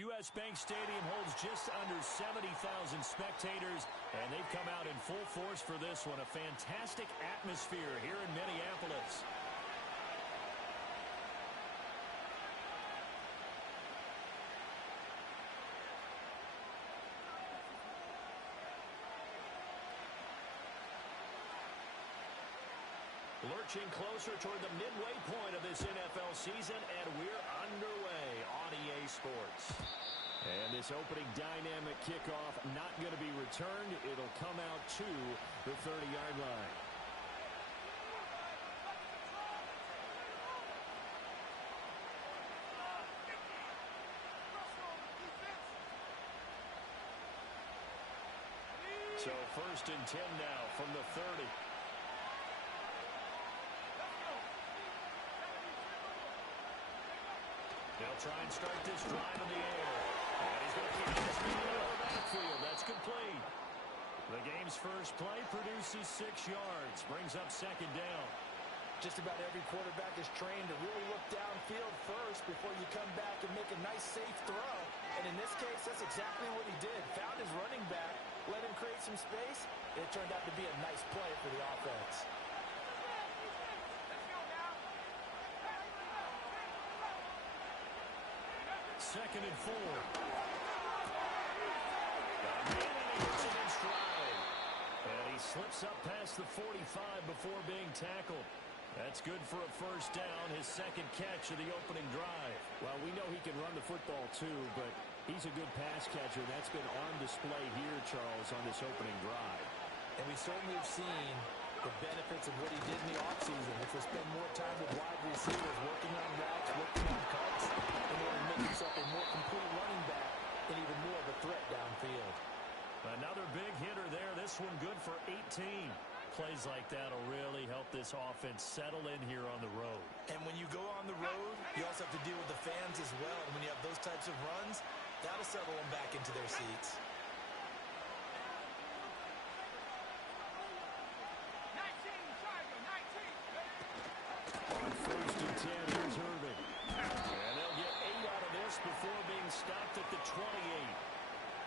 U.S. Bank Stadium holds just under 70,000 spectators, and they've come out in full force for this one. A fantastic atmosphere here in Minneapolis. Lurching closer toward the midway point of this NFL season, and we're underway on EA Sports. And this opening dynamic kickoff not going to be returned. It'll come out to the 30-yard line. So 1st and 10 now from the 30. They'll try and start this drive in the air. And he's going to kick this middle of the backfield. That's complete. The game's first play produces 6 yards. Brings up 2nd down. Just about every quarterback is trained to really look downfield first before you come back and make a nice, safe throw. And in this case, that's exactly what he did. Found his running back, let him create some space. It turned out to be a nice play for the offense. 2nd and 4. He hits it in stride. And he slips up past the 45 before being tackled. That's good for a 1st down, his 2nd catch of the opening drive. Well, we know he can run the football too, but he's a good pass catcher. That's been on display here, Charles, on this opening drive. And we certainly have seen the benefits of what he did in the offseason, which was spend more time with wide receivers, working on routes, working on cuts, in order to make himself a more complete running back and even more of a threat downfield. Another big hitter there. This one good for 18. Plays like that will really help this offense settle in here on the road. And when you go on the road, you also have to deal with the fans as well. And when you have those types of runs, that'll settle them back into their seats. Before being stopped at the 28.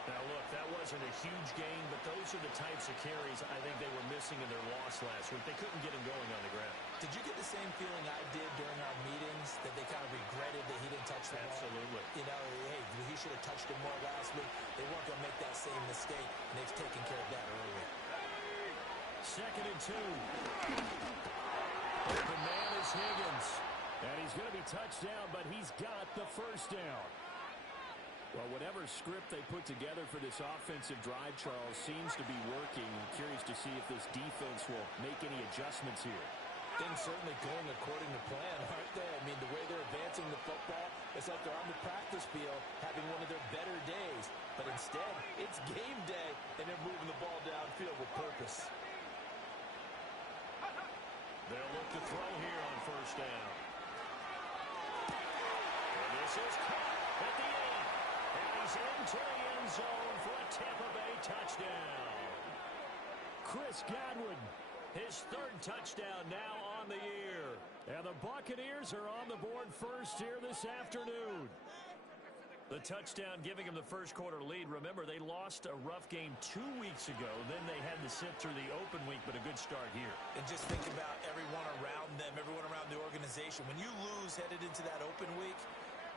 Now, look, that wasn't a huge gain, but those are the types of carries I think they were missing in their loss last week. They couldn't get him going on the ground. Did you get the same feeling I did during our meetings, that they kind of regretted that he didn't touch the ball? Absolutely. You know, hey, he should have touched him more last week. They weren't going to make that same mistake, and they've taken care of that early. 2nd and 2. The man is Higgins. And he's going to be touched down, but he's got the 1st down. Well, whatever script they put together for this offensive drive, Charles, seems to be working. I'm curious to see if this defense will make any adjustments here. Things certainly going according to plan, aren't they? I mean, the way they're advancing the football, it's like they're on the practice field having one of their better days. But instead, it's game day, and they're moving the ball downfield with purpose. They'll look to throw here on 1st down. This is caught at the end. And he's into the end zone for a Tampa Bay touchdown. Chris Godwin, his 3rd touchdown now on the year. And the Buccaneers are on the board first here this afternoon. The touchdown giving them the 1st quarter lead. Remember, they lost a rough game 2 weeks ago. Then they had to sit through the open week, but a good start here. And just think about everyone around them, everyone around the organization. When you lose headed into that open week,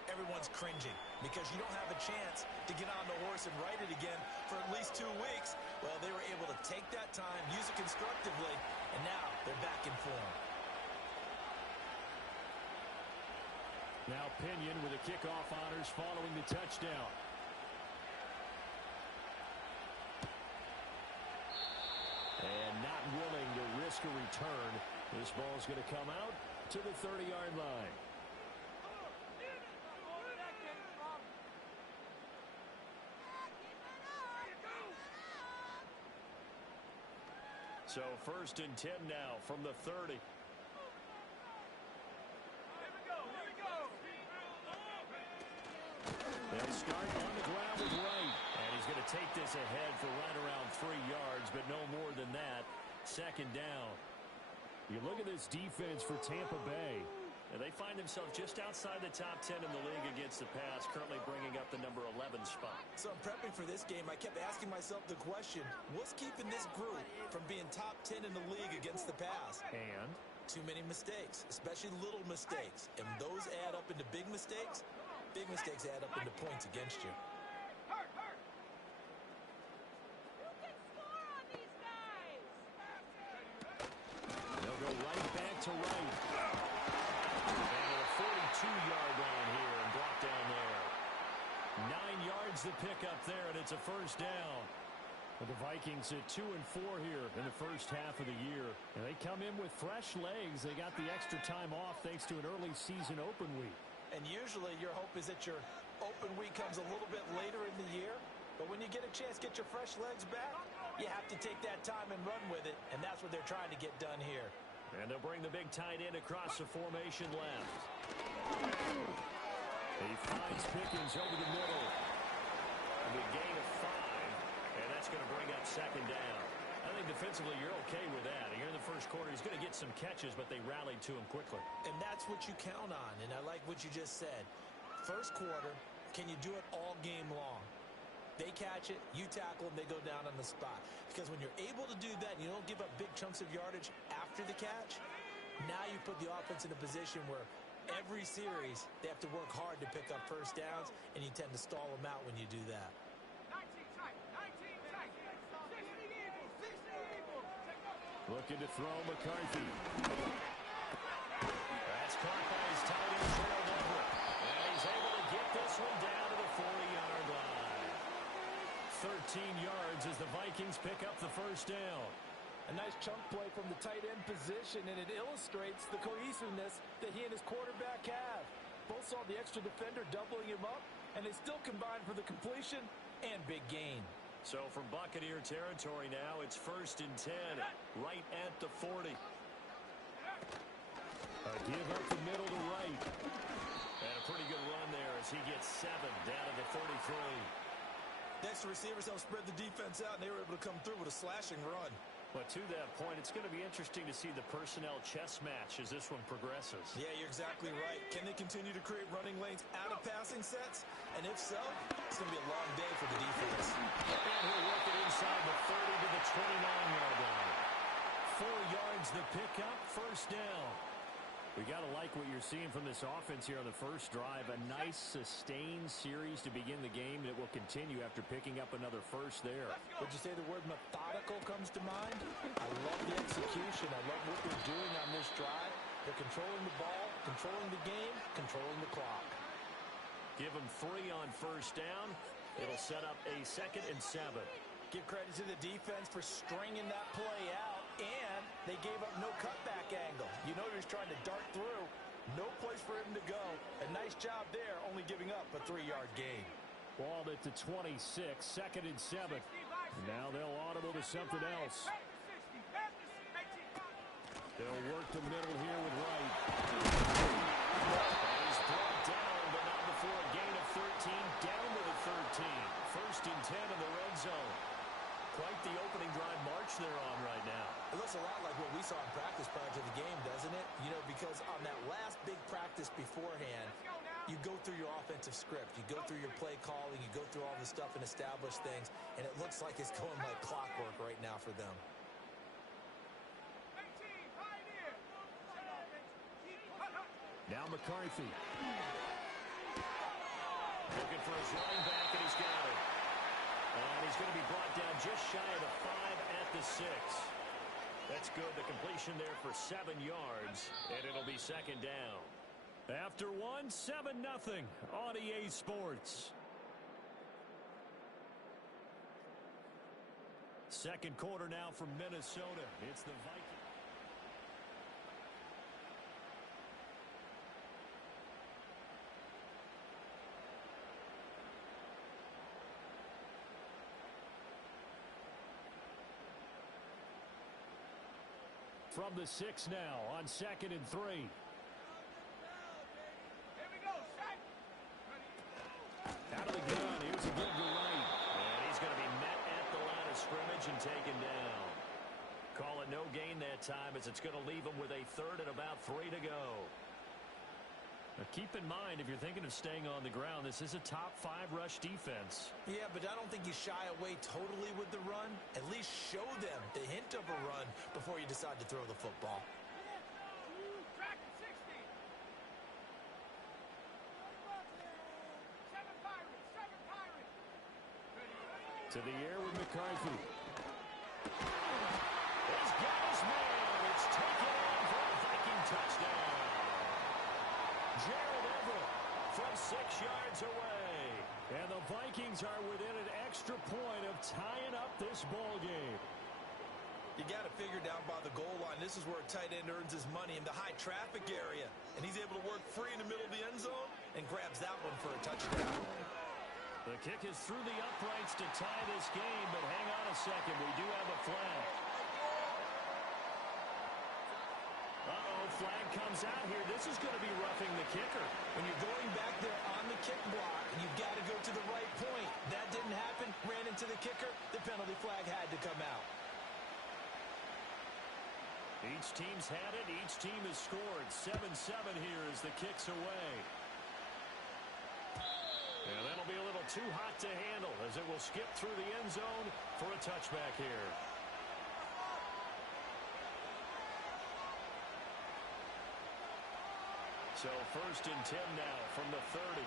everyone's cringing because you don't have a chance to get on the horse and ride it again for at least 2 weeks. Well, they were able to take that time, use it constructively, and now they're back in form. Now Pinion with the kickoff honors following the touchdown. And not willing to risk a return. This ball's going to come out to the 30-yard line. So 1st and 10 now from the 30. They'll start on the ground with right. And he's going to take this ahead for right around 3 yards, but no more than that. 2nd down. You look at this defense for Tampa Bay. And they find themselves just outside the top 10 in the league against the pass, currently bringing up the number 11 spot. So I'm prepping for this game. I kept asking myself the question, what's keeping this group from being top 10 in the league against the pass? And too many mistakes, especially little mistakes. And those add up into big mistakes. Big mistakes add up into points against you. They'll go right back to right. And a 42-yard line here and brought down there. 9 yards to pick up there, and it's a first down. The Vikings at 2-4 here in the first half of the year. And they come in with fresh legs. They got the extra time off thanks to an early season open week. And usually your hope is that your open week comes a little bit later in the year. But when you get a chance to get your fresh legs back, you have to take that time and run with it. And that's what they're trying to get done here. And they'll bring the big tight end across the formation left. He finds Pickens over the middle. And the gain of 5. And that's going to bring up second down. I think defensively you're okay with that. Here in the first quarter, he's going to get some catches, but they rallied to him quickly. And that's what you count on. And I like what you just said. First quarter, can you do it all game long? They catch it, you tackle them, they go down on the spot. Because when you're able to do that, and you don't give up big chunks of yardage after the catch, now you put the offense in a position where every series they have to work hard to pick up first downs, and you tend to stall them out when you do that. Looking to throw McCarthy. That's caught by his tight end, trailed over. And he's able to get this one down to the 40-yard line. 13 yards as the Vikings pick up the first down. A nice chunk play from the tight end position, and it illustrates the cohesiveness that he and his quarterback have. Both saw the extra defender doubling him up, and they still combined for the completion and big gain. So from Buccaneer territory now, it's 1st and 10, right at the 40. A give up the middle to right. And a pretty good run there as he gets 7 down to the 33. Next, the receivers helped spread the defense out, and they were able to come through with a slashing run. But to that point, it's going to be interesting to see the personnel chess match as this one progresses. Yeah, you're exactly right. Can they continue to create running lanes out of passing sets? And if so, it's going to be a long day for the defense. And he'll work it inside the 30 to the 29-yard line. 4 yards the pickup, first down. We got to like what you're seeing from this offense here on the first drive. A nice sustained series to begin the game that will continue after picking up another first there. Would you say the word methodical comes to mind? I love the execution. I love what they're doing on this drive. They're controlling the ball, controlling the game, controlling the clock. Give them 3 on first down. It'll set up a 2nd and 7. Give credit to the defense for stringing that play out, and they gave up no cutback angle. You know he was trying to dart through. No place for him to go. A nice job there, only giving up a 3-yard gain. Ball at the 26, 2nd and 7. Now they'll audible to something else. They'll work the middle here with Wright. He's brought down, but not before a gain of 13, down to the 13. 1st and 10 in the red zone. Quite the opening drive march they're on right now. It looks a lot like what we saw in practice prior to the game, doesn't it? You know, because on that last big practice beforehand, you go through your offensive script. You go through your play calling. You go through all the stuff and establish things. And it looks like it's going like clockwork right now for them. Now McCarthy. Looking for his running back, and he's got it. And he's going to be brought down just shy of the 5 at the 6. That's good. The completion there for 7 yards, and it'll be 2nd down. After one, 7-0 on EA Sports. Second quarter now from Minnesota. It's the Vikings. From the 6 now on 2nd and 3. Out of the gun, here's a good to right. And he's going to be met at the line of scrimmage and taken down. Call it no gain that time as it's going to leave him with a 3rd and about 3 to go. Keep in mind, if you're thinking of staying on the ground, this is a top 5 rush defense. Yeah, but I don't think you shy away totally with the run. At least show them the hint of a run before you decide to throw the football. To the air with McCarthy. He's got his man. It's taken in for a Viking touchdown. Gerald Everett from 6 yards away. And the Vikings are within an extra point of tying up this ball game. You got to figure down by the goal line. This is where a tight end earns his money in the high traffic area. And he's able to work free in the middle of the end zone and grabs that one for a touchdown. The kick is through the uprights to tie this game, but hang on a second. We do have a flag. Flag comes out here. This is going to be roughing the kicker. When you're going back there on the kick block, you've got to go to the right point. That didn't happen. Ran into the kicker. The penalty flag had to come out. Each team's had it. Each team has scored. 7-7 here as the kick's away. And that'll be a little too hot to handle as it will skip through the end zone for a touchback here. So 1st and 10 now from the 30.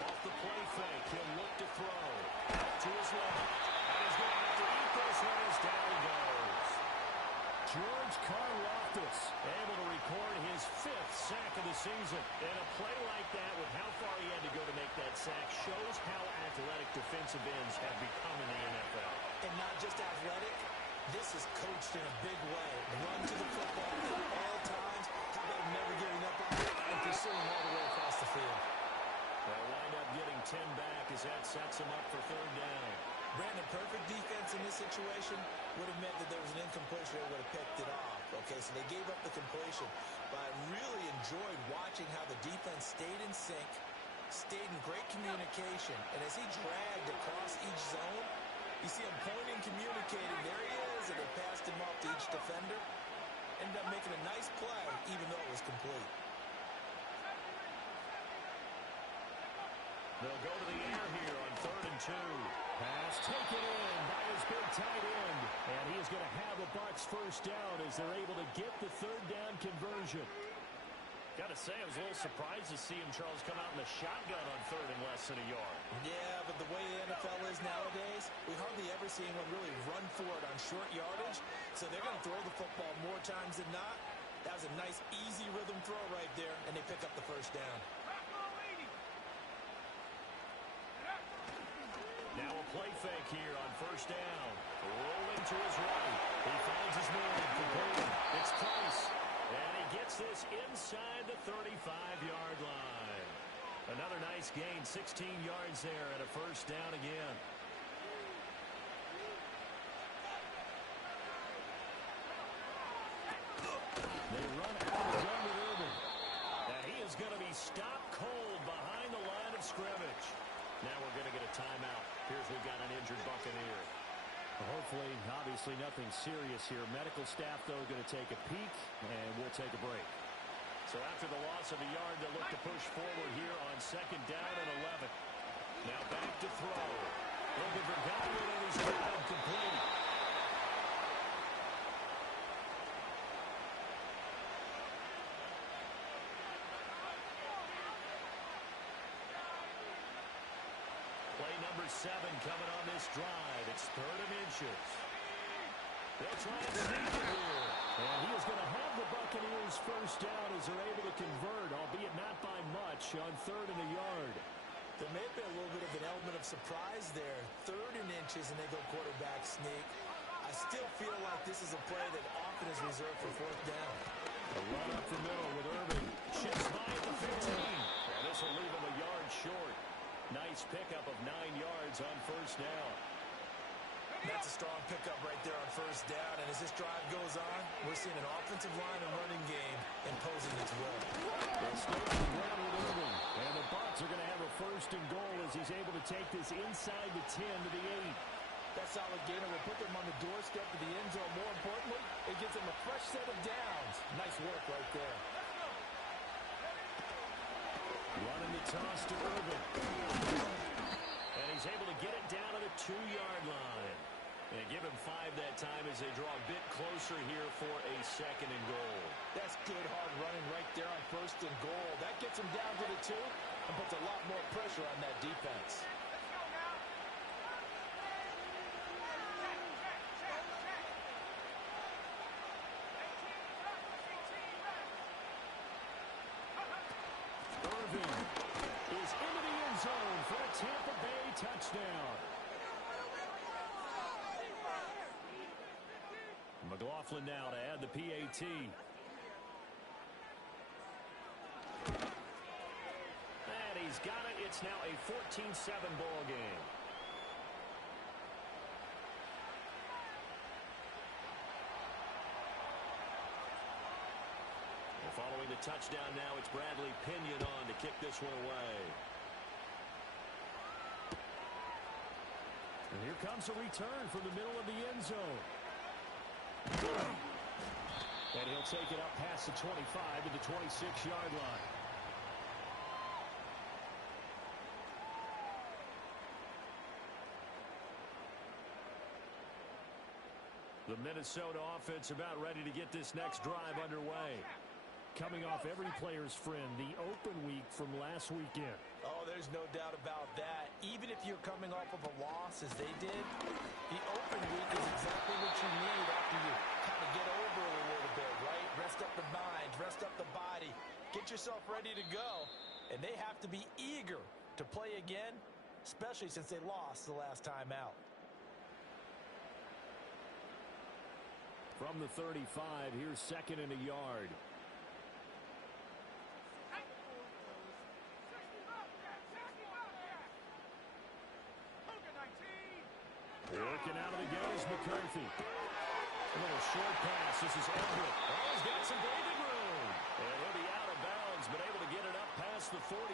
Off the play fake, he'll look to throw. Out to his left. And he's going to have to eat this one as down he goes. George Karlaftis able to record his 5th sack of the season. And a play like that with how far he had to go to make that sack shows how athletic defensive ends have become in the NFL. And not just athletic, this is coached in a big way. Run to the football at all times. How about never giving up on it and pursuing all the way across the field? They'll wind up getting 10 back as that sets him up for 3rd down. Brandon, perfect defense in this situation would have meant that there was an incompletion. They would have picked it off. Okay, so they gave up the completion. But I really enjoyed watching how the defense stayed in sync, stayed in great communication. And as he dragged across each zone, you see him pointing, communicating. There he is, and they passed him off to each defender. Ended up making a nice play, even though it was complete. They'll go to the air here on 3rd and 2. Pass taken in by his big tight end. And he is going to have a Bucs 1st down as they're able to get the 3rd down conversion. Got to say, I was a little surprised to see him, Charles, come out in the shotgun on 3rd and less than a yard. Yeah, but the way the NFL is nowadays, we hardly ever see anyone really run for it on short yardage. So they're going to throw the football more times than not. That was a nice, easy rhythm throw right there, and they pick up the 1st down. Now a play fake here on 1st down. Rolling to his right. He finds his man. Complete. It's Price. And he gets this inside the 35-yard line. Another nice gain. 16 yards there and a 1st down again. They run out of gun with Urban. And he is going to be stopped cold behind the line of scrimmage. Now we're going to get a timeout. Here's we've got an injured Buccaneer. Hopefully, obviously, nothing serious here. Medical staff, though, going to take a peek, and we'll take a break. So after the loss of a yard, they'll look to push forward here on 2nd down and 11. Now back to throw. Looking for Godwin, and he's got complete. Play number 7 coming on this drive. It's 3rd and inches. They'll try and sneak it here. And he is going to have the Buccaneers 1st down as they're able to convert, albeit not by much, on 3rd and a yard. There may have been a little bit of an element of surprise there. 3rd and inches, and they go quarterback sneak. I still feel like this is a play that often is reserved for 4th down. A run up the middle with Urban. Shifts by at the 15. And this will leave him a yard short. Nice pickup of 9 yards on 1st down. That's a strong pickup right there on 1st down. And as this drive goes on, we're seeing an offensive line and running game imposing its will. They'll stay on the ground with Urban. And the Bucs are going to have a 1st and goal as he's able to take this inside the 10 to the 8. That solid gainer will put them on the doorstep of the end zone. More importantly, it gives them a fresh set of downs. Nice work right there. Running the toss to Irvin. And he's able to get it down to the 2-yard line. And give him 5 that time as they draw a bit closer here for a 2nd and goal. That's good hard running right there on 1st and goal. That gets him down to the 2 and puts a lot more pressure on that defense. Irvin is into the end zone for a Tampa Bay touchdown. McLaughlin now to add the PAT. And he's got it. It's now a 14-7 ball game. Following the touchdown now, it's Bradley Pinion on to kick this one away. And here comes a return from the middle of the end zone. And he'll take it up past the 25 to the 26-yard line. The Minnesota offense about ready to get this next drive underway. Coming off every player's friend, the open week from last weekend. Oh, there's no doubt about that. Even if you're coming off of a loss as they did, the open week is exactly what you need after you kind of get over it a little bit, right? Rest up the mind, rest up the body, get yourself ready to go. And they have to be eager to play again, especially since they lost the last time out. From the 35, here's 2nd and a yard. Working out of the gun is McCarthy. A little short pass. This is Everett. Oh, he's got some breathing room. And he'll be out of bounds, but able to get it up past the 45.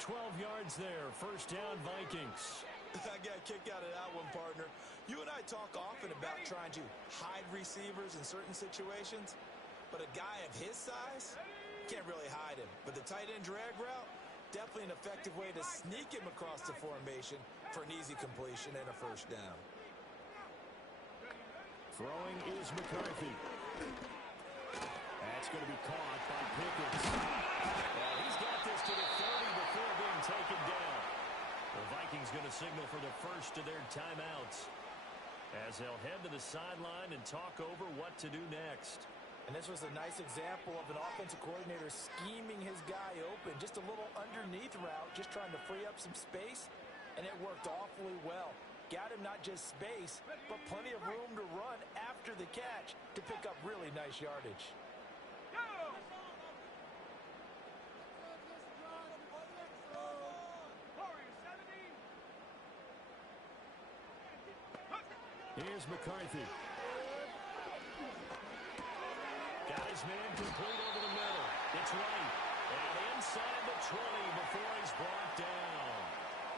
12 yards there. 1st down, Vikings. I got a kick out of that one, partner. You and I talk often about trying to hide receivers in certain situations, but a guy of his size can't really hide him. But the tight end drag route, definitely an effective way to sneak him across the formation for an easy completion and a 1st down. Throwing is McCarthy. That's going to be caught by Pickens. Well, he's got this to the 30 before being taken down. The Vikings going to signal for the first of their timeouts as they'll head to the sideline and talk over what to do next. And this was a nice example of an offensive coordinator scheming his guy open. Just a little underneath route, just trying to free up some space, and it worked awfully well. Got him not just space, but plenty of room to run after the catch to pick up really nice yardage. Here's McCarthy. Got his man complete over the middle. It's right. And inside the 20 before he's brought down.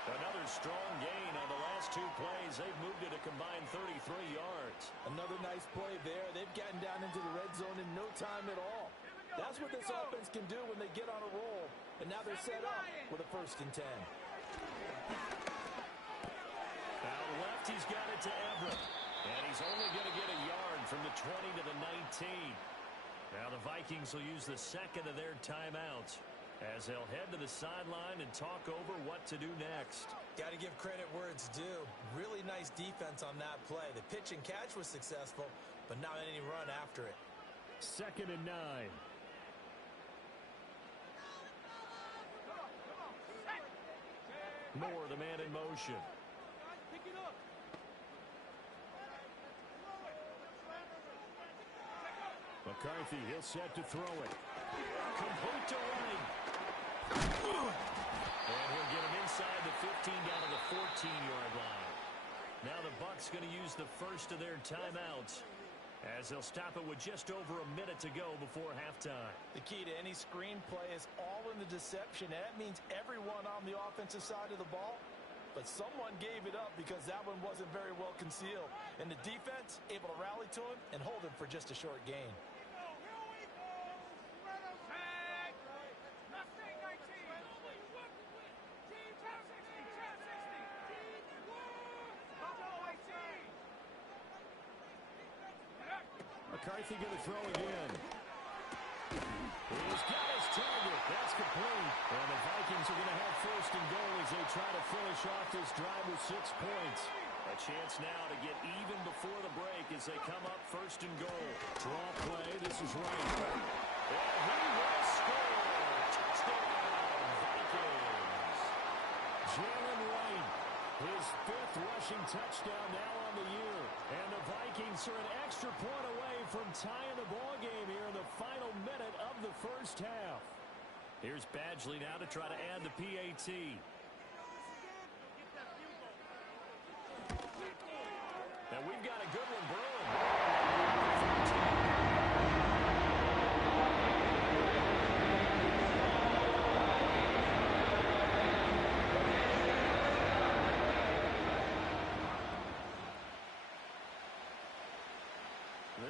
Another strong gain on the last 2 plays. They've moved it a combined 33 yards. Another nice play there. They've gotten down into the red zone in no time at all. That's what this offense can do when they get on a roll. And now they're set up with a 1st and 10. Out left, he's got it to Everett. And he's only going to get a yard from the 20 to the 19. Now the Vikings will use the 2nd of their timeouts as they'll head to the sideline and talk over what to do next. Got to give credit where it's due. Really nice defense on that play. The pitch and catch was successful, but not any run after it. 2nd and 9. Moore, the man in motion. McCarthy, he'll set to throw it. Complete to Wright. And he'll get him inside the 15 down to the 14-yard line. Now the Bucs going to use the first of their timeouts as they'll stop it with just over a minute to go before halftime. The key to any screen play is all in the deception. And that means everyone on the offensive side of the ball but someone gave it up because that one wasn't very well concealed. And the defense able to rally to him and hold him for just a short gain. McCarthy going to throw again. He's got his target. That's complete. And the Vikings are going to have first and goal as they try to finish off this drive with 6 points. A chance now to get even before the break as they come up first and goal. Draw play. This is right. And he will score. Touchdown, Vikings. Jalen Wright, his 5th rushing touchdown now on the year. And the Vikings are an extra point away from tying the ball game here in the final minute of the first half. Here's Badgley now to try to add the PAT. And we've got a good one brewing.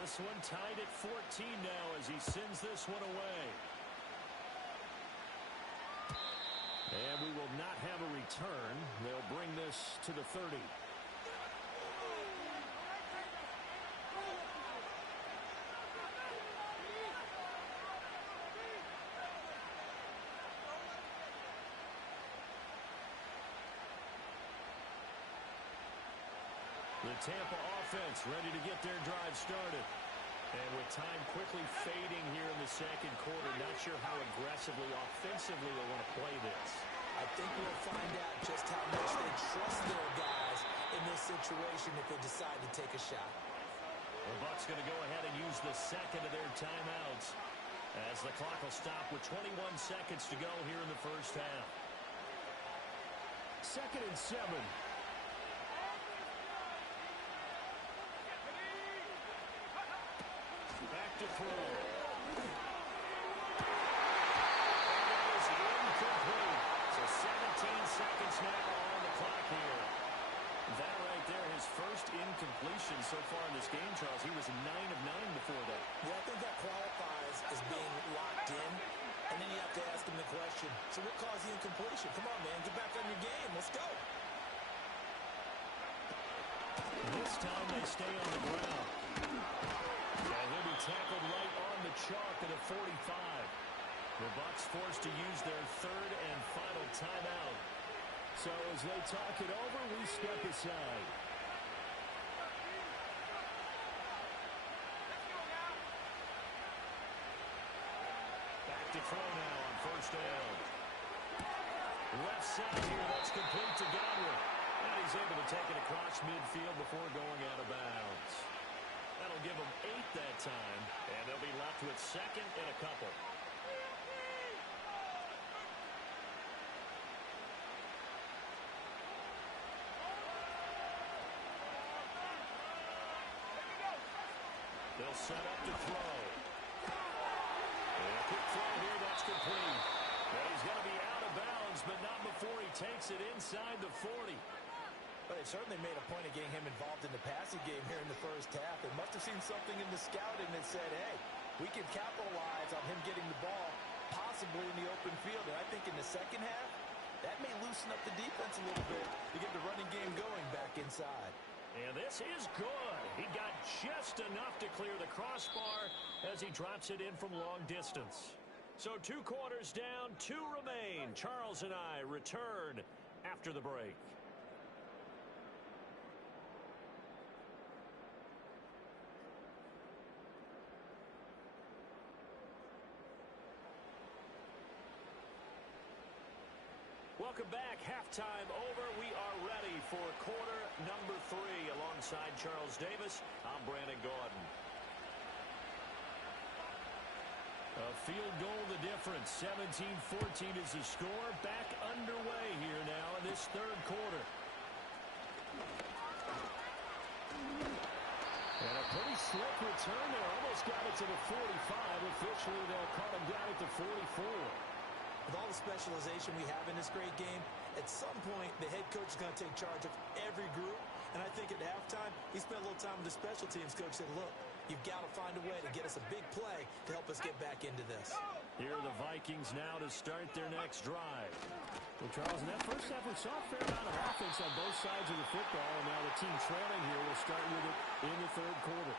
This one tied at 14 now as he sends this one away. And we will not have a return. They'll bring this to the 30. The Tampa offense ready to get their drive started. And with time quickly fading here in the second quarter, not sure how aggressively, offensively they want to play this. I think we'll find out just how much they trust their guys in this situation if they decide to take a shot. The Bucs going to go ahead and use the second of their timeouts as the clock will stop with 21 seconds to go here in the first half. 2nd and 7. Back to throw. And that is incomplete. So 17 seconds now on the clock here. That right there, his first incompletion so far in this game, Charles. He was 9 of 9 before that. Yeah, I think that qualifies as being locked in. And then you have to ask him the question, so what caused the incompletion? Come on, man, get back on your game. Let's go. This time they stay on the ground. And he'll be tackled right on the chalk at a 45. The Bucs forced to use their 3rd and final timeout. So as they talk it over, we step aside. Back to throw now on first down. Left side here, that's complete to Godwin. And he's able to take it across midfield before going out of bounds. That'll give them 8 that time, and they'll be left with 2nd and a couple. They'll set up to throw. And a quick throw here, that's complete. And he's going to be out of bounds, but not before he takes it inside the 40. But they certainly made a point of getting him involved in the passing game here in the first half. They must have seen something in the scouting that said, hey, we can capitalize on him getting the ball possibly in the open field. And I think in the second half, that may loosen up the defense a little bit to get the running game going back inside. And this is good. He got just enough to clear the crossbar as he drops it in from long distance. So 2 quarters down, 2 remain. Charles and I return after the break. Welcome back. Halftime over. We are ready for quarter number 3. Alongside Charles Davis, I'm Brandon Gaudin. A field goal the difference. 17-14 is the score. Back underway here now in this 3rd quarter. And a pretty slick return there. Almost got it to the 45. Officially, they'll call him down at the 44. With all the specialization we have in this great game, At some point, the head coach is going to take charge of every group. And I think at halftime, he spent a little time with the special teams coach, said, look, you've got to find a way to get us a big play to help us get back into this. Here are the Vikings now to start their next drive. Well, Charles, in that first half, we saw a fair amount of offense on both sides of the football, and now the team trailing here will start with it in the third quarter.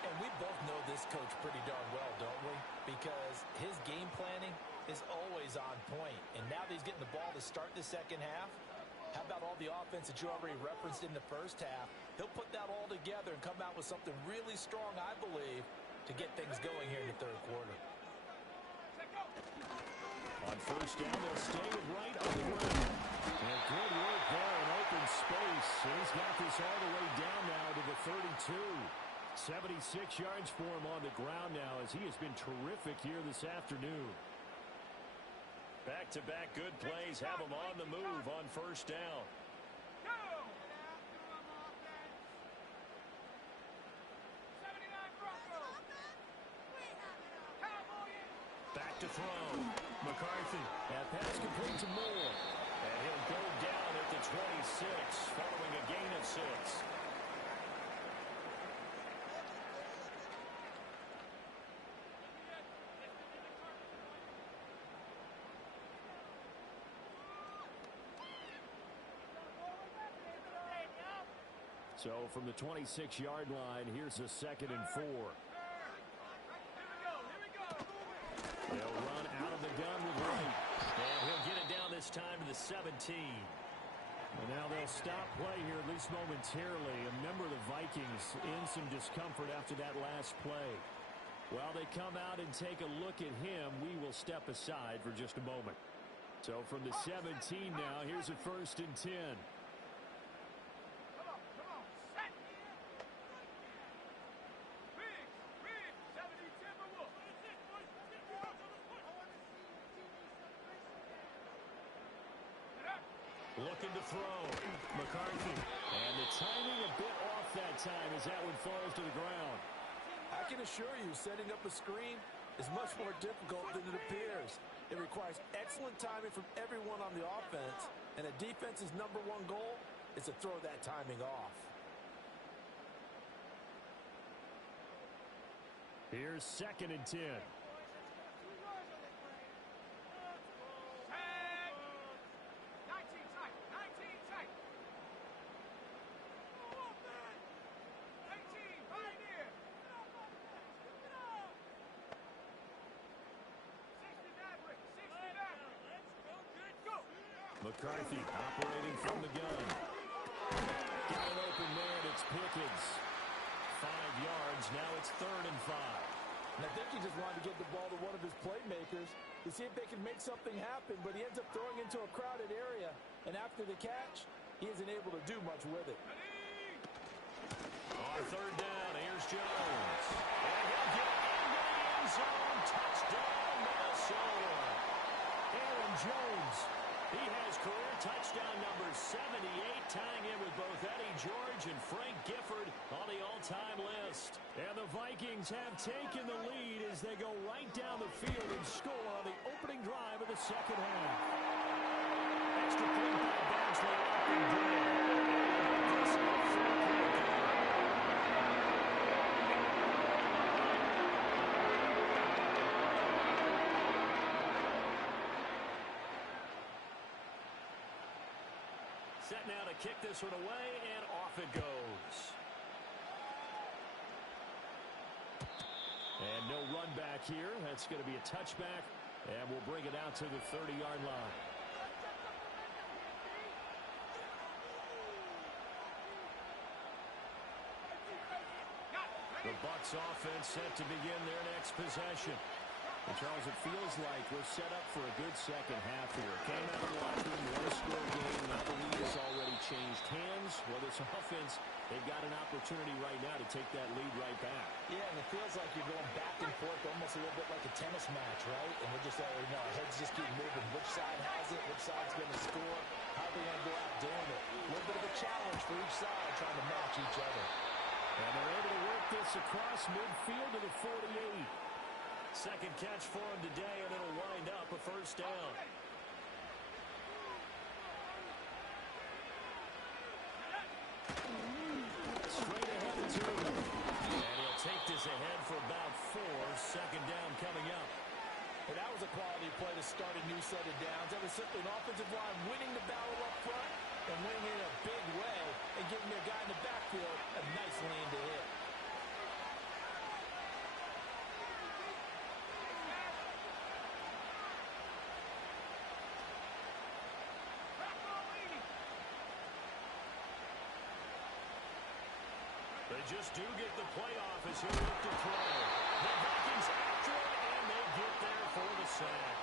And we both know this coach pretty darn well, don't we? Because his game planning is always on point. And now that he's getting the ball to start the second half, how about all the offense that you already referenced in the first half? He'll put that all together and come out with something really strong, I believe, to get things going here in the third quarter. On first down, they'll stay with right on the ground. And good work there in open space. He's got this all the way down now to the 32. 76 yards for him on the ground now as he has been terrific here this afternoon. Back-to-back good plays have him on the move on first down. Back to throw. McCarthy. That pass complete to Moore. And he'll go down at the 26 following a gain of 6. So from the 26-yard line, here's a 2nd and 4. They'll run out of the gun with Wright. And he'll get it down this time to the 17. And now they'll stop play here, at least momentarily. A member of the Vikings in some discomfort after that last play. While they come out and take a look at him, we will step aside for just a moment. So from the 17 now, here's a 1st and 10. Looking to throw. McCarthy. And the timing a bit off that time as that one falls to the ground. I can assure you, setting up a screen is much more difficult than it appears. It requires excellent timing from everyone on the offense, and a defense's #1 goal is to throw that timing off. Here's 2nd and 10. McCarthy operating from the gun. Got it open there, and it's Pickens. 5 yards, now it's 3rd and 5. And I think he just wanted to get the ball to one of his playmakers to see if they can make something happen, but he ends up throwing into a crowded area, and after the catch, he isn't able to do much with it. On 3rd down, here's Jones. And he'll get it into the end zone. Touchdown, Minnesota. Aaron Jones. He has career touchdown number 78, tying in with both Eddie George and Frank Gifford on the all-time list. And the Vikings have taken the lead as they go right down the field and score on the opening drive of the second half. Extra point by Barnsley up and down. Set now to kick this one away, and off it goes. And no run back here. That's going to be a touchback, and we'll bring it out to the 30-yard line. The Bucs offense set to begin their next possession. And Charles, it feels like we're set up for a good second half here. Came out of the locker room, won a score game. Now the lead has already changed hands. Well, this offense, they've got an opportunity right now to take that lead right back. Yeah, and it feels like you're going back and forth almost a little bit like a tennis match, right? And we're just already know our heads just keep moving. Which side has it? Which side's going to score? How are they going to go out doing it? A little bit of a challenge for each side trying to match each other. And they're able to work this across midfield to the 48. Second catch for him today, and it'll wind up a 1st down. Straight ahead and two. And he'll take this ahead for about 4. Second down coming up. And that was a quality play to start a new set of downs. That was simply an offensive line winning the battle up front and winning it in a big way and giving their guy in the backfield a nice lane to hit. They just do get the play off as he looked to throw. The Vikings after it, and they get there for the sack.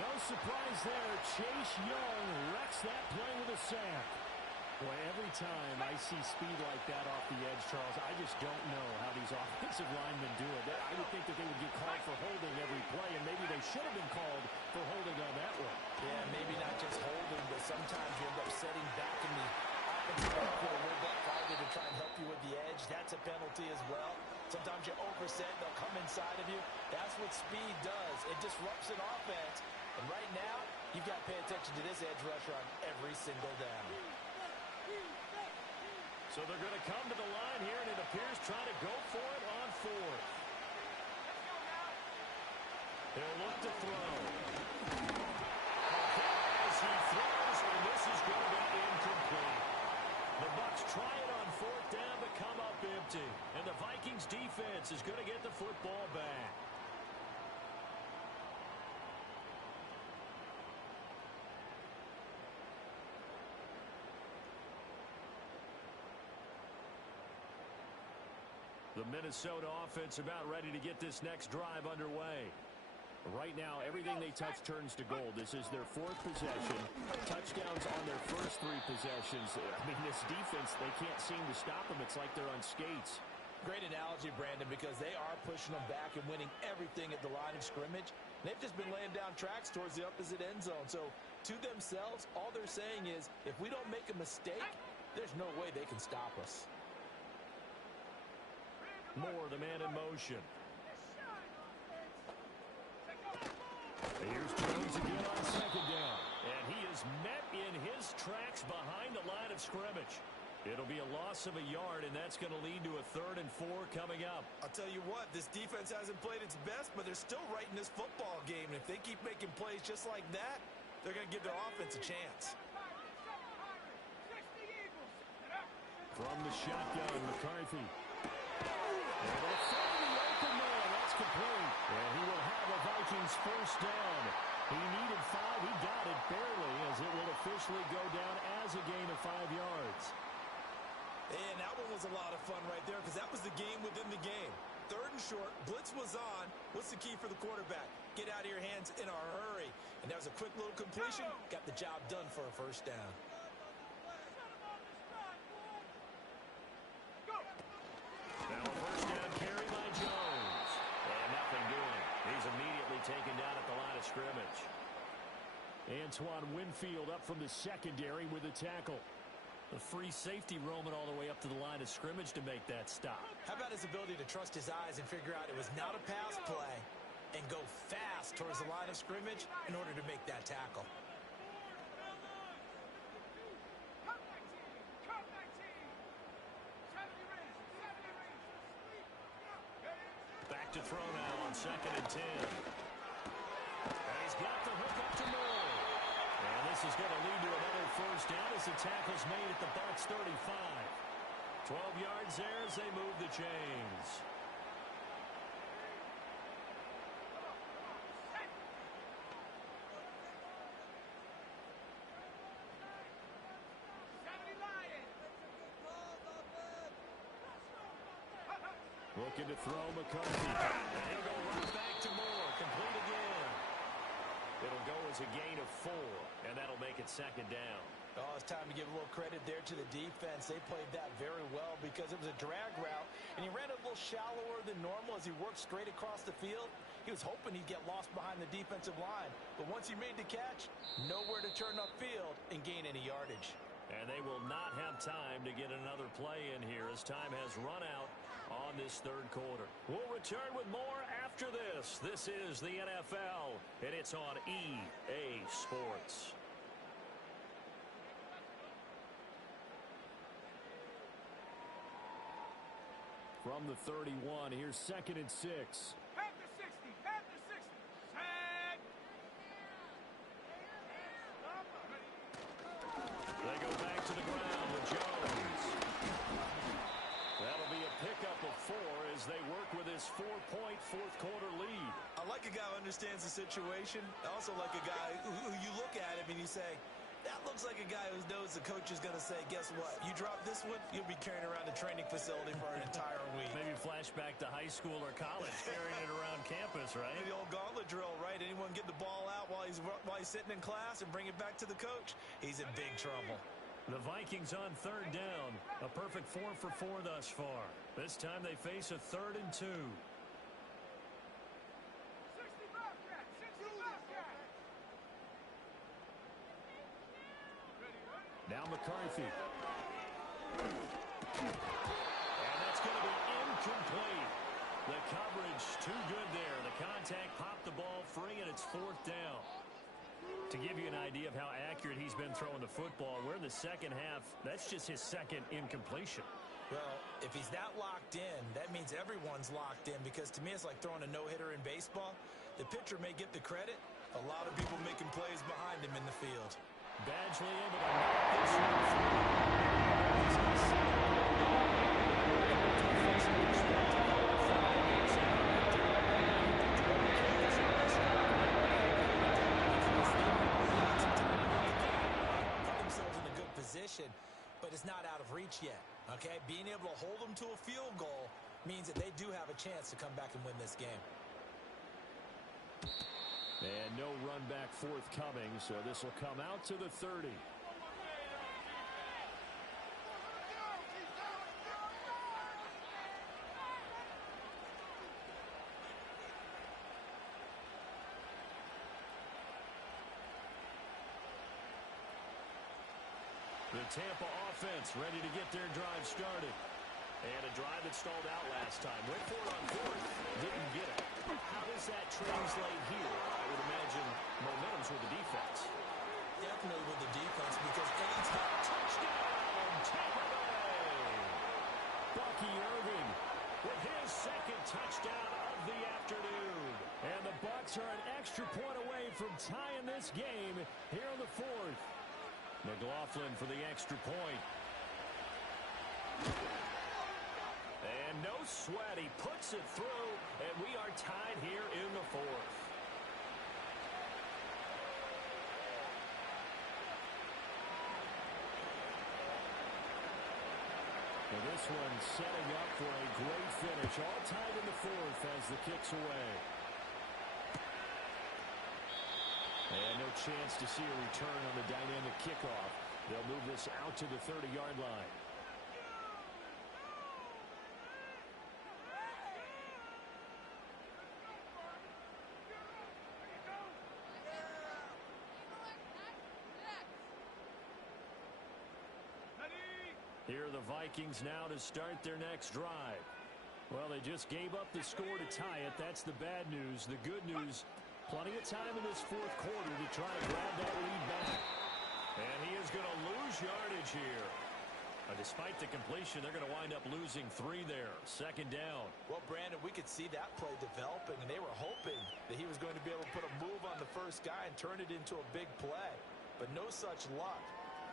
No surprise there. Chase Young wrecks that play with a sack. Boy, every time I see speed like that off the edge, Charles, I just don't know how these offensive linemen do it. I would think that they would get called for holding every play, and maybe they should have been called for holding on that one. Yeah, maybe not just holding, but sometimes you end up setting back in the offensive backfield a little bit farther to try and help you with the edge. That's a penalty as well. Sometimes you overset, they'll come inside of you. That's what speed does. It disrupts an offense. And right now, you've got to pay attention to this edge rusher on every single down. So they're going to come to the line here, and it appears trying to go for it on 4th. They'll look to throw. As he throws, and this is going to be incomplete. The Bucs try it on 4th down, but come up empty. And the Vikings defense is going to get the football back. The Minnesota offense about ready to get this next drive underway. Right now, everything they touch turns to gold. This is their 4th possession. Touchdowns on their first 3 possessions. I mean, this defense, they can't seem to stop them. It's like they're on skates. Great analogy, Brandon, because they are pushing them back and winning everything at the line of scrimmage. They've just been laying down tracks towards the opposite end zone. So, to themselves, all they're saying is, if we don't make a mistake, there's no way they can stop us. Moore, the man in motion. Here's Jones again on 2nd down. And he is met in his tracks behind the line of scrimmage. It'll be a loss of a yard, and that's going to lead to a 3rd and 4 coming up. I'll tell you what, this defense hasn't played its best, but they're still right in this football game. And if they keep making plays just like that, they're going to give their offense a chance. From the shotgun, McCarthy. Able to find the open man. That's complete. And he will have a Vikings 1st down. He needed 5. He got it barely, as it will officially go down as a gain of 5 yards. And that one was a lot of fun right there, because that was the game within the game. 3rd and short, blitz was on. What's the key for the quarterback? Get out of your hands in a hurry. And that was a quick little completion. Got the job done for a 1st down. Now a 1st down carry by Jones. And nothing doing. He's immediately taken down at the line of scrimmage. Antoine Winfield up from the secondary with a tackle. The free safety roaming all the way up to the line of scrimmage to make that stop. How about his ability to trust his eyes and figure out it was not a pass play and go fast towards the line of scrimmage in order to make that tackle? Back to throw now on 2nd and 10. And he's got the hook up to Moore. And this is going to lead to another 1st down as the tackle's made at the Bucs 35. 12 yards there as they move the chains. Looking to throw McCarthy. And he'll go right back to Moore. Complete again. It'll go as a gain of 4, and that'll make it 2nd down. Oh, it's time to give a little credit there to the defense. They played that very well because it was a drag route, and he ran a little shallower than normal as he worked straight across the field. He was hoping he'd get lost behind the defensive line, but once he made the catch, nowhere to turn upfield and gain any yardage. And they will not have time to get another play in here as time has run out on this 3rd quarter. We'll return with more after this. This is the NFL, and it's on EA Sports. from the 31. Here's 2nd and 6. At the 60. At the 60. Tag. They go back to the ground with Jones. That'll be a pickup of 4 as they work with his 4-point fourth-quarter lead. I like a guy who understands the situation. I also like a guy who you look at him and you say, that looks like a guy who knows the coach is going to say, guess what? You drop this one, you'll be carrying around the training facility for an entire week. Maybe flashback to high school or college, carrying it around campus, right? The old gauntlet drill, right? Anyone get the ball out while he's sitting in class and bring it back to the coach? He's in big trouble. The Vikings on 3rd down. A perfect 4 for 4 thus far. This time they face a 3rd and 2. Now McCarthy. And that's going to be incomplete. The coverage too good there. The contact popped the ball free, and it's 4th down. To give you an idea of how accurate he's been throwing the football, we're in the second half. That's just his 2nd incompletion. Well, if he's that locked in, that means everyone's locked in, because to me it's like throwing a no-hitter in baseball. The pitcher may get the credit. A lot of people making plays behind him in the field. Badgley able to knock this one free. Put themselves in a good position, but it's not out of reach yet. Okay, being able to hold them to a field goal means that they do have a chance to come back and win this game. And no run back forthcoming, so this will come out to the 30. The Tampa offense ready to get their drive started. And a drive that stalled out last time. Went for it on 4th. Didn't get it. How does that translate here? I would imagine momentum's with the defense. Definitely with the defense, because anytime Touchdown, Tampa Bay! Bucky Irving with his 2nd touchdown of the afternoon. And the Bucs are an extra point away from tying this game here in the 4th. McLaughlin for the extra point. And no sweat, he puts it through, and we are tied here in the 4th. And this one setting up for a great finish, all tied in the 4th as the kick's away. And no chance to see a return on the dynamic kickoff. They'll move this out to the 30-yard line. Here are the Vikings now to start their next drive. Well, they just gave up the score to tie it. That's the bad news. The good news, plenty of time in this 4th quarter to try and grab that lead back. And he is going to lose yardage here. Despite the completion, they're going to wind up losing 3 there. 2nd down. Well, Brandon, we could see that play developing, and they were hoping that he was going to be able to put a move on the first guy and turn it into a big play. But no such luck.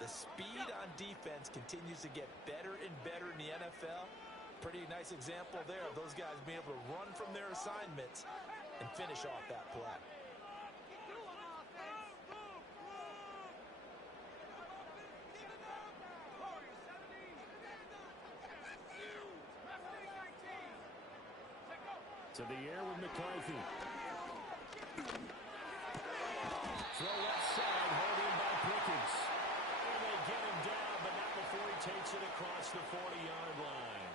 The speed on defense continues to get better and better in the NFL. Pretty nice example there of those guys being able to run from their assignments and finish off that play. To the air with McCarthy. Throw left side, held in by Pickens. And they get him down, but not before he takes it across the 40-yard line.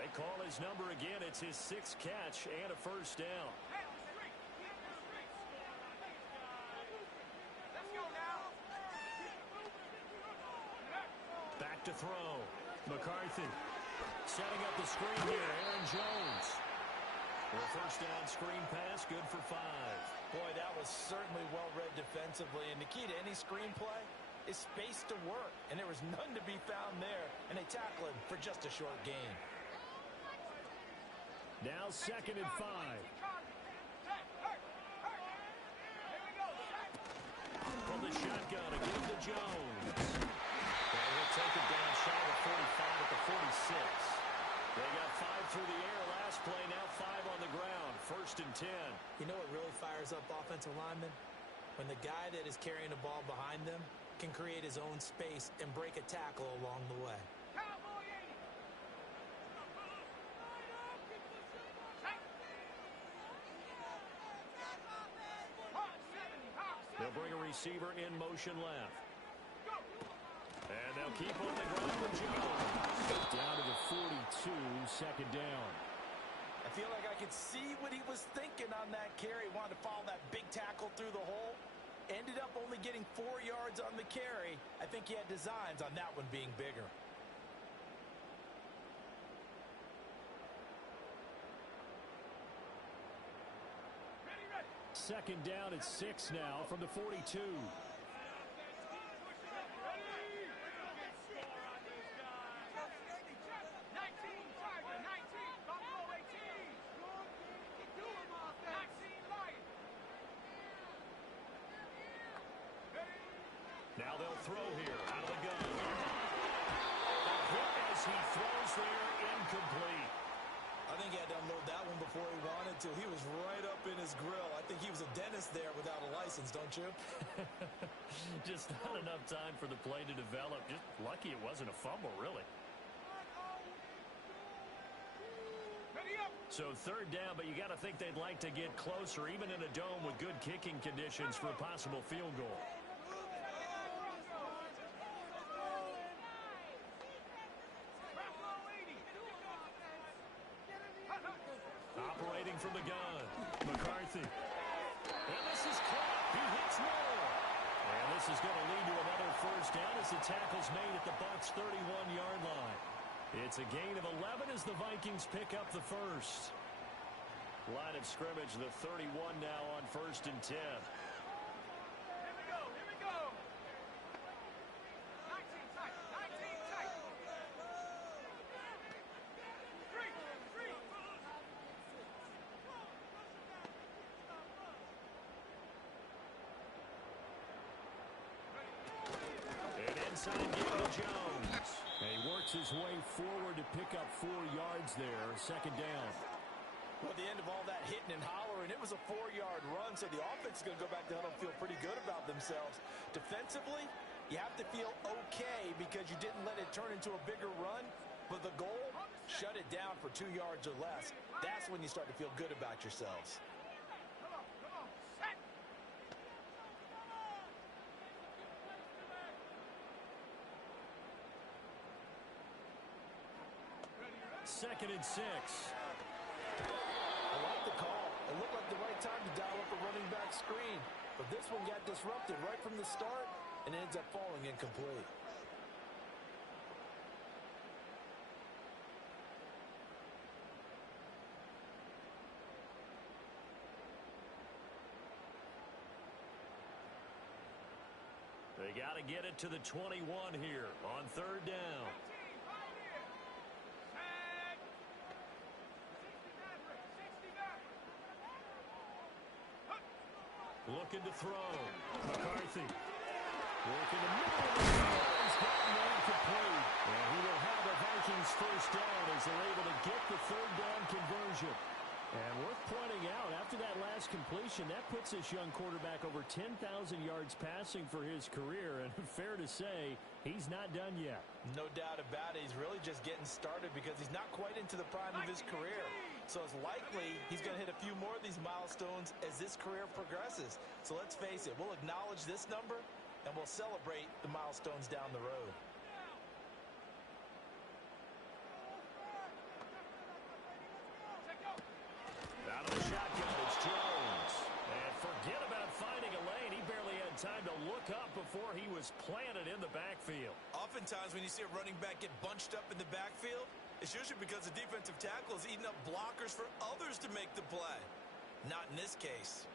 They call his number again. It's his 6th catch and a 1st down. Back to throw. McCarthy setting up the screen here. Aaron Jones. Well, 1st down screen pass, good for 5. Boy, that was certainly well-read defensively. And the key to any screen play is space to work. And there was none to be found there. And they tackle him for just a short gain. Now 2nd and 5. From the shotgun, again to Jones. And he'll take it down shy of 45 at the 46. They got 5 through the air last play, now 5 on the ground. 1st and 10. You know what really fires up offensive linemen? When the guy that is carrying the ball behind them can create his own space and break a tackle along the way. They'll bring a receiver in motion left. And they'll keep on the ground with Jones. Down to the 42, 2nd down. I feel like I could see what he was thinking on that carry. Wanted to follow that big tackle through the hole. Ended up only getting 4 yards on the carry. I think he had designs on that one being bigger. Second down at 6 now from the 42. Now they'll throw here out of the gun. A hit as he throws there, incomplete. I think he had to unload that one before he wanted to. He was right up in his grill. I think he was a dentist there without a license, don't you? Just not enough time for the play to develop. Just lucky it wasn't a fumble, really. So 3rd down, but you got to think they'd like to get closer, even in a dome with good kicking conditions for a possible field goal. Operating from the gun, McCarthy. And this is caught. He hits Moore. And this is going to lead to another 1st down as the tackle's made at the Bucs' 31-yard line. It's a gain of 11 as the Vikings pick up the 1st. Line of scrimmage, the 31 now on 1st and 10. Inside game to Jones. And he works his way forward to pick up 4 yards there. 2nd down. Well, at the end of all that hitting and hollering, it was a 4-yard run, so the offense is going to go back to huddle and feel pretty good about themselves. Defensively, you have to feel okay because you didn't let it turn into a bigger run. But the goal, shut it down for 2 yards or less. That's when you start to feel good about yourselves. Second and 6. I like the call. It looked like the right time to dial up a running back screen. But this one got disrupted right from the start and ends up falling incomplete. They got to get it to the 21 here on 3rd down. Looking to throw. McCarthy. Working the middle of the field. He's gotten there complete. And he will have the Vikings 1st down as they're able to get the 3rd down conversion. And worth pointing out, after that last completion, that puts this young quarterback over 10,000 yards passing for his career. And fair to say, he's not done yet. No doubt about it. He's really just getting started because he's not quite into the prime of his career. So it's likely he's going to hit a few more of these milestones as this career progresses. So let's face it, we'll acknowledge this number and we'll celebrate the milestones down the road. Out of the shotgun, it's Jones. And forget about finding a lane. He barely had time to look up before he was planted in the backfield. Oftentimes when you see a running back get bunched up in the backfield, it's usually because the defensive tackle is eating up blockers for others to make the play. Not in this case.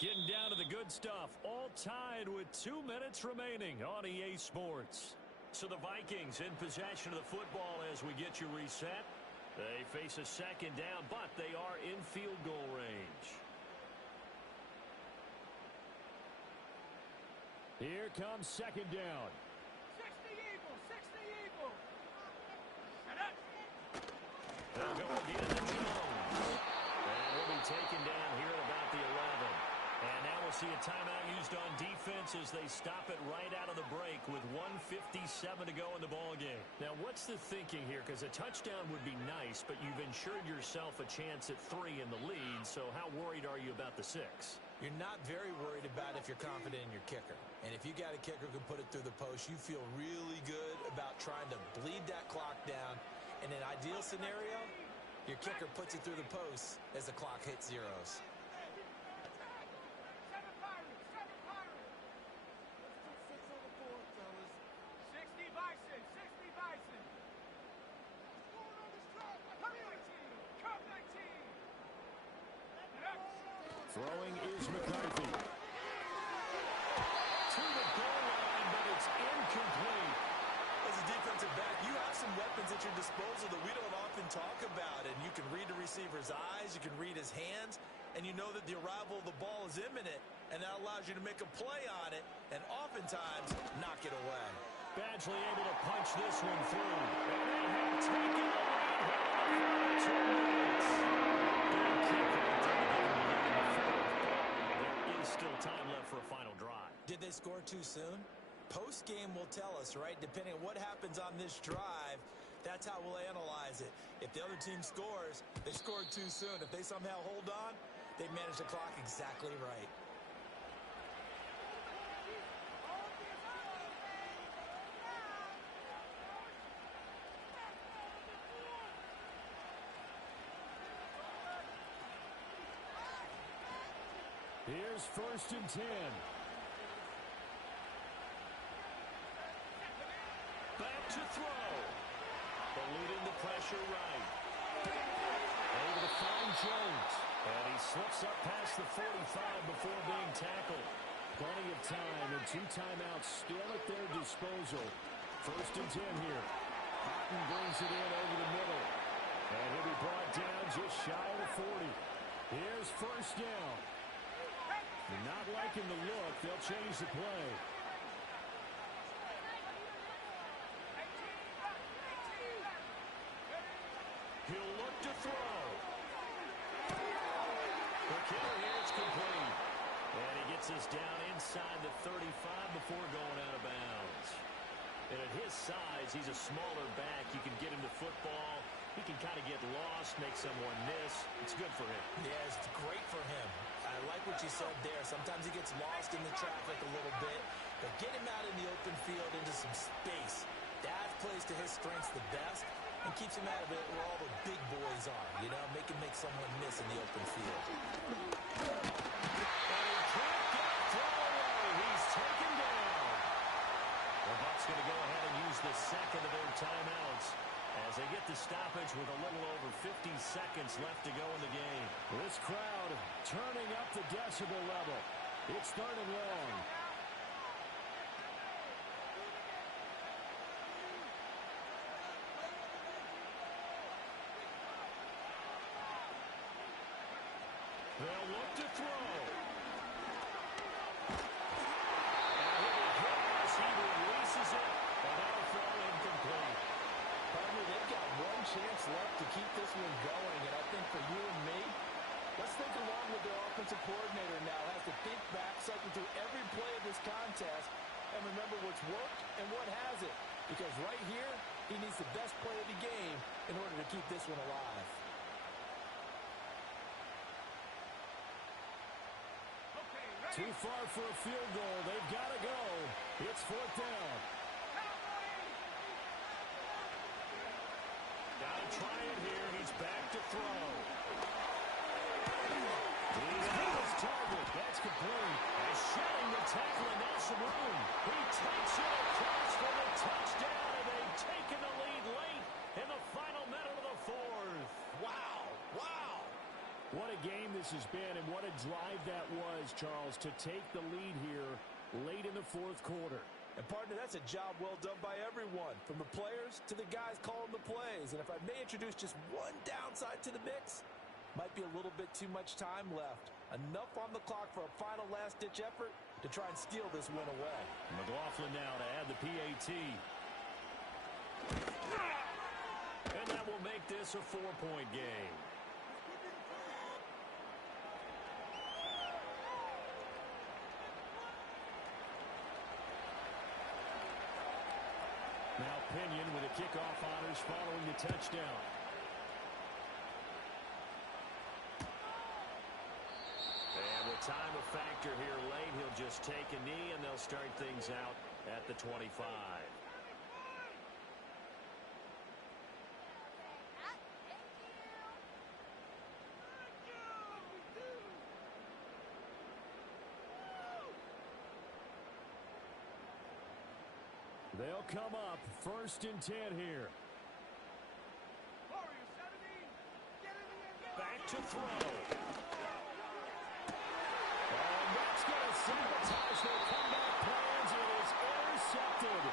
Getting down to the good stuff. All tied with 2 minutes remaining on EA Sports. So the Vikings in possession of the football as we get you reset. They face a second down, but they are in field goal range. Here comes second down. 60 Eagles, 60 Eagles. And up. They'll go again to Jones. And we'll be taken down here at about the 11. And now we'll see a timeout used on defense as they stop it right out of the break with 1:57 to go in the ballgame. Now, what's the thinking here? Because a touchdown would be nice, but you've ensured yourself a chance at 3 in the lead, so how worried are you about the 6? You're not very worried about if you're confident in your kicker. And if you got a kicker who can put it through the post, you feel really good about trying to bleed that clock down. In an ideal scenario, your kicker puts it through the post as the clock hits zeros. 60 Bison, 60 Bison. Come 19. And up. Throwing is McCarthy. To the goal line, but it's incomplete. As a defensive back, you have some weapons at your disposal that we don't often talk about. And you can read the receiver's eyes, you can read his hands, and you know that the arrival of the ball is imminent. And that allows you to make a play on it and oftentimes knock it away. Badgley able to punch this one through. And they have taken the lead here in the final 2 minutes. Big kick right there to get them to the fourth. There is still time left for a final drive. Did they score too soon? Post-game will tell us, right? Depending on what happens on this drive, that's how we'll analyze it. If the other team scores, they scored too soon. If they somehow hold on, they managed the clock exactly right. Here's 1st and 10. Back to throw. Eluding the pressure right. Able to find Jones. And he slips up past the 45 before being tackled. Plenty of time and 2 timeouts still at their disposal. 1st and 10 here. Cotton brings it in over the middle. And he'll be brought down just shy of the 40. Here's 1st down. Not liking the look. They'll change the play. He'll look to throw. The kill here, it's complete. And he gets us down inside the 35 before going out of bounds. And at his size, he's a smaller back. You can get him to football. He can kind of get lost, make someone miss. It's good for him. Yeah, it's great for him. I like what you said there. Sometimes he gets lost in the traffic a little bit. But get him out in the open field into some space. That plays to his strengths the best and keeps him out of it where all the big boys are. You know, make someone miss in the open field. And he can't get a throw away. He's taken down. The Bucs going to go ahead and use the second of their timeouts as they get the stoppage with a little over 50 seconds left to go in the game. This crowd turning up the decibel level. It's 3rd and long. They'll look to throw. He releases it, and that'll fall incomplete. Partner, they've got one chance left to keep this one going, and I think for you and me, let's think along with their offensive coordinator now. Has to think back, cycle through every play of this contest, and remember what's worked and what hasn't. Because right here, he needs the best play of the game in order to keep this one alive. Too far for a field goal. They've got to go. It's 4th down. Got to try it here. He's back to throw. He has target. That's complete. And shedding the tackle, and now some room. He takes it across for the touchdown, and they've taken the lead late in the final minute of the 4th. Wow. Wow. What a game this has been, and what a drive that was, Charles, to take the lead here late in the 4th quarter. And, partner, that's a job well done by everyone, from the players to the guys calling the plays. And if I may introduce just one downside to the mix, might be a little bit too much time left. Enough on the clock for a final last-ditch effort to try and steal this win away. McLaughlin now to add the PAT. And that will make this a 4-point game. Now Pinion with a kickoff honors following the touchdown. And with time a factor here late, he'll just take a knee and they'll start things out at the 25. They'll come up 1st and 10 here. Back to throw. And that's going to sabotage their comeback plans. It is intercepted.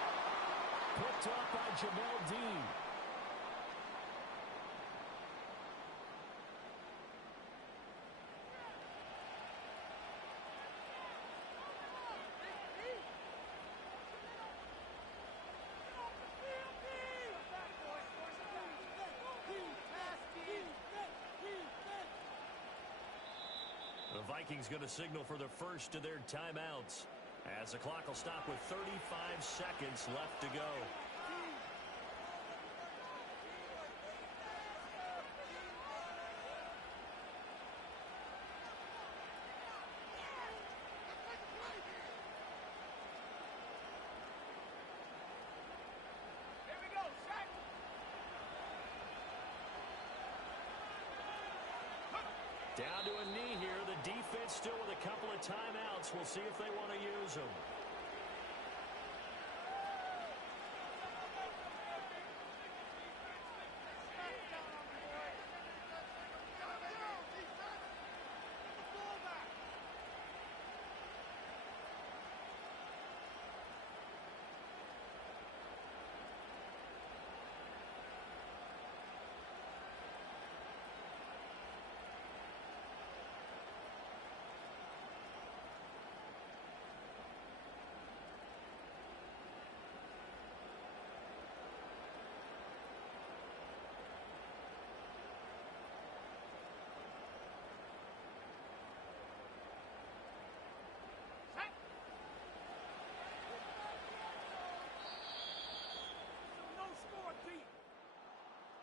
Picked up by Jamel Dean. The Vikings going to signal for the first of their timeouts as the clock will stop with 35 seconds left to go. Down to a knee here. The defense still with a couple of timeouts. We'll see if they want to use them.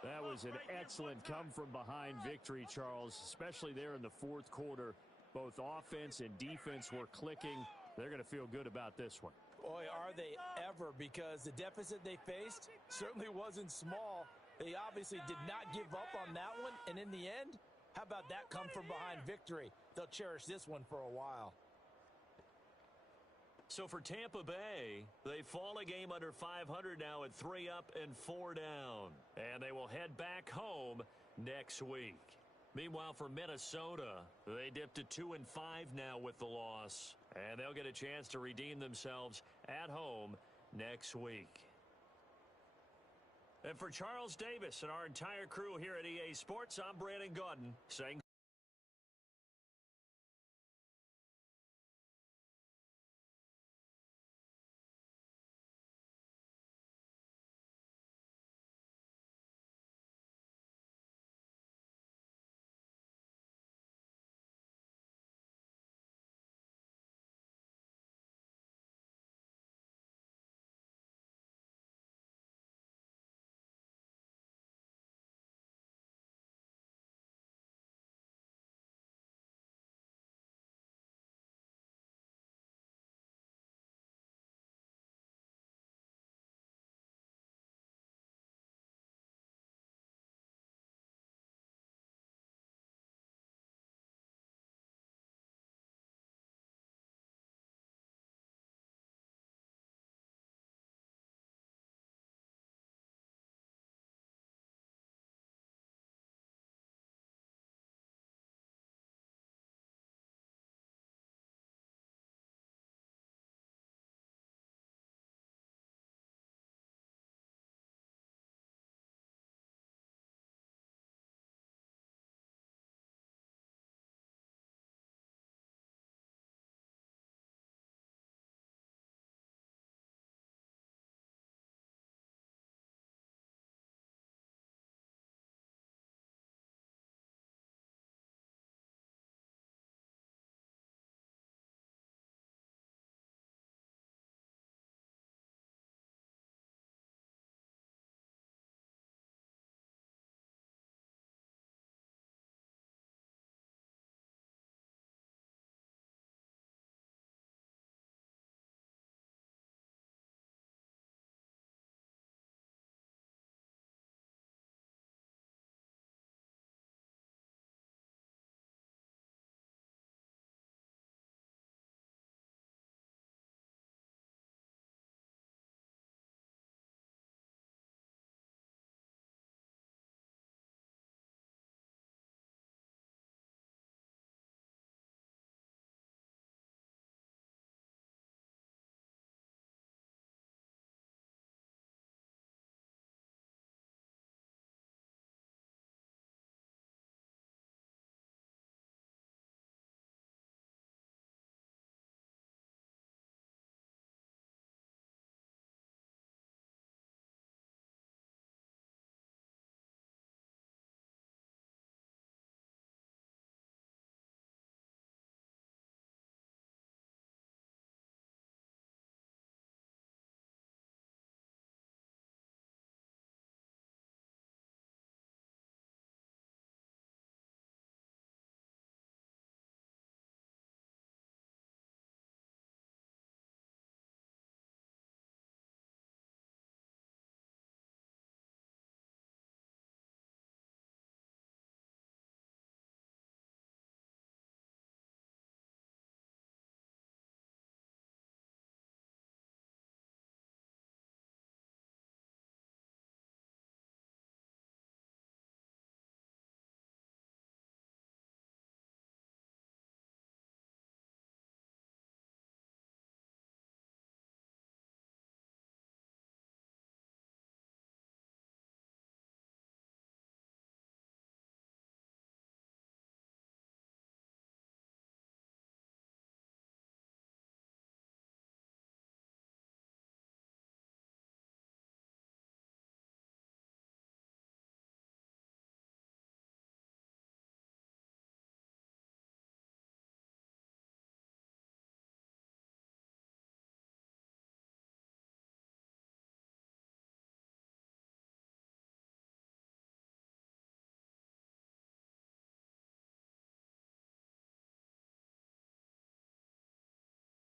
That was an excellent come-from-behind victory, Charles, especially there in the 4th quarter. Both offense and defense were clicking. They're going to feel good about this one. Boy, are they ever, because the deficit they faced certainly wasn't small. They obviously did not give up on that one, and in the end, how about that come-from-behind victory? They'll cherish this one for a while. So for Tampa Bay, they fall a game under 500 now at 3 up and 4 down. And they will head back home next week. Meanwhile, for Minnesota, they dipped to 2 and 5 now with the loss. And they'll get a chance to redeem themselves at home next week. And for Charles Davis and our entire crew here at EA Sports, I'm Brandon Gaudin saying